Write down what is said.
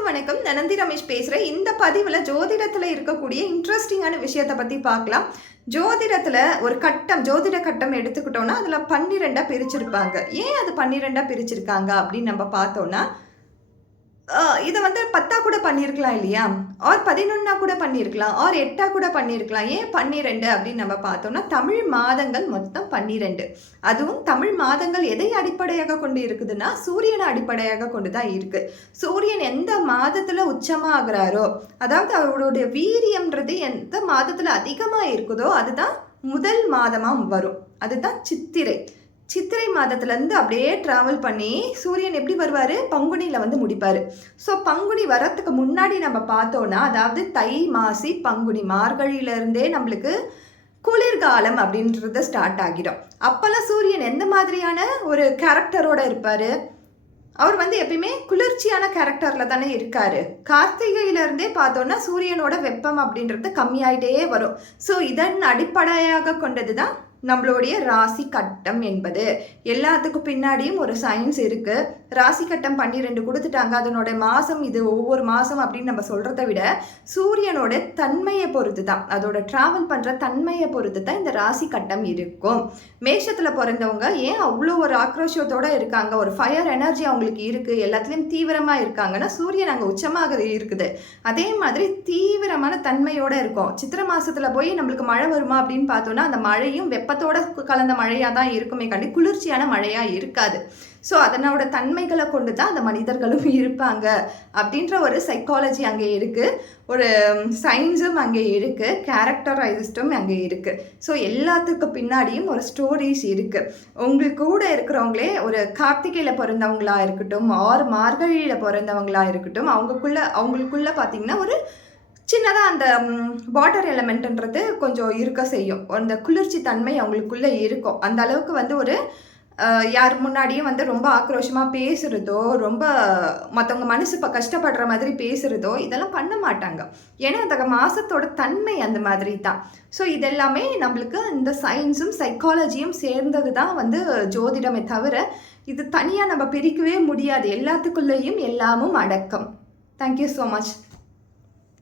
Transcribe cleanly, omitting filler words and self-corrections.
அனைவருக்கும் வணக்கம். நான் நந்தி ரமேஷ் பேசுகிறேன். இந்த பதிவில் ஜோதிடத்தில் இருக்கக்கூடிய இன்ட்ரெஸ்டிங்கான விஷயத்தை பற்றி பார்க்கலாம். ஜோதிடத்தில் ஒரு கட்டம், ஜோதிட கட்டம் எடுத்துக்கிட்டோன்னா அதில் 12 பிரிச்சிருப்பாங்க. ஏன் அது 12 பிரிச்சிருக்காங்க அப்படின்னு நம்ம பார்த்தோன்னா, இதை 10 கூட பண்ணியிருக்கலாம் இல்லையா, ஆர் 11 கூட பண்ணியிருக்கலாம், ஆர் 8 கூட பண்ணியிருக்கலாம். ஏன் 12 அப்படின்னு நம்ம பார்த்தோம்னா, தமிழ் மாதங்கள் மொத்தம் 12. அதுவும் தமிழ் மாதங்கள் எதை அடிப்படையாக கொண்டு இருக்குதுன்னா, சூரியனை அடிப்படையாக கொண்டு தான் இருக்குது. சூரியன் எந்த மாதத்தில் உச்சமாகிறாரோ, அதாவது அவருடைய வீரியம்ன்றது எந்த மாதத்தில் அதிகமாக இருக்குதோ அதுதான் முதல் மாதமாக வரும். அதுதான் சித்திரை. சித்திரை மாதத்துலேருந்து அப்படியே ட்ராவல் பண்ணி சூரியன் எப்படி வருவார், பங்குனியில் முடிப்பார். ஸோ பங்குனி வரத்துக்கு முன்னாடி நம்ம பார்த்தோன்னா, அதாவது தை மாசி பங்குனி மார்கழியிலேருந்தே நம்மளுக்கு குளிர்காலம் அப்படின்றது ஸ்டார்ட் ஆகிடும். அப்போல்லாம் சூரியன் எந்த மாதிரியான ஒரு கேரக்டரோடு இருப்பார்? அவர் எப்பயுமே குளிர்ச்சியான கேரக்டரில் தானே இருக்கார். கார்த்திகையிலேருந்தே பார்த்தோன்னா சூரியனோட வெப்பம் அப்படின்றது கம்மியாயிட்டே வரும். ஸோ இதன் அடிப்படையாக கொண்டது தான் நம்மளுடைய ராசி கட்டம் என்பது. எல்லாத்துக்கும் பின்னாடியும் ஒரு சயின்ஸ் இருக்குது. ராசி கட்டம் 12 கொடுத்துட்டாங்க. அதனோட மாதம் இது ஒவ்வொரு மாதம் அப்படின்னு நம்ம சொல்கிறத விட சூரியனோட தன்மையை பொறுத்து தான், அதோட ட்ராவல் பண்ணுற தன்மையை பொறுத்து தான் இந்த ராசி கட்டம் இருக்கும். மேஷத்தில் பிறந்தவங்க ஏன் அவ்வளோ ஒரு ஆக்ரோஷத்தோடு இருக்காங்க, ஒரு ஃபயர் எனர்ஜி அவங்களுக்கு இருக்குது, எல்லாத்துலேயும் தீவிரமாக இருக்காங்கன்னா சூரியன் அங்கே உச்சமாக இருக்குது. அதே மாதிரி தீவிரமான தன்மையோடு இருக்கும். சித்திரை மாதத்தில் போய் நம்மளுக்கு மழை வருமா அப்படின்னு பார்த்தோன்னா, அந்த மழையும் வெப்பத்தோட கலந்த மழையாக தான் இருக்குமே கண்டி குளிர்ச்சியான மழையாக இருக்காது. ஸோ அதனோட தன்மைகளை கொண்டு தான் அந்த மனிதர்களும் இருப்பாங்க அப்படின்ற ஒரு சைக்காலஜி அங்கே இருக்குது, ஒரு சயின்ஸும் அங்கே இருக்குது, கேரக்டரைஸ்டும் அங்கே இருக்குது. ஸோ எல்லாத்துக்கு பின்னாடியும் ஒரு ஸ்டோரிஸ் இருக்குது. உங்களுக்கு கூட இருக்கிறவங்களே ஒரு கார்த்திகையில் பிறந்தவங்களா இருக்கட்டும், ஆறு மார்கழியில் பிறந்தவங்களா இருக்கட்டும், அவங்களுக்குள்ள பார்த்திங்கன்னா ஒரு சின்னதாக அந்த வாட்டர் எலமெண்ட்ன்றது கொஞ்சம் இருக்க செய்யும். அந்த குளிர்ச்சி தன்மை அவங்களுக்குள்ளே இருக்கும். அந்த அளவுக்கு ஒரு யார் முன்னாடியும் ரொம்ப ஆக்ரோஷமாக பேசுகிறதோ, ரொம்ப மற்றவங்க மனசு கஷ்டப்படுற மாதிரி பேசுகிறதோ இதெல்லாம் பண்ண மாட்டாங்க. ஏன்னா அந்த மாதத்தோட தன்மை அந்த மாதிரி தான். ஸோ இதெல்லாமே நம்மளுக்கு இந்த சயின்ஸும் சைக்காலஜியும் சேர்ந்தது தான் ஜோதிடமே தவிர இது தனியாக நம்ம பிரிக்கவே முடியாது. எல்லாத்துக்குள்ளேயும் எல்லாமும் அடக்கம். Thank you so much.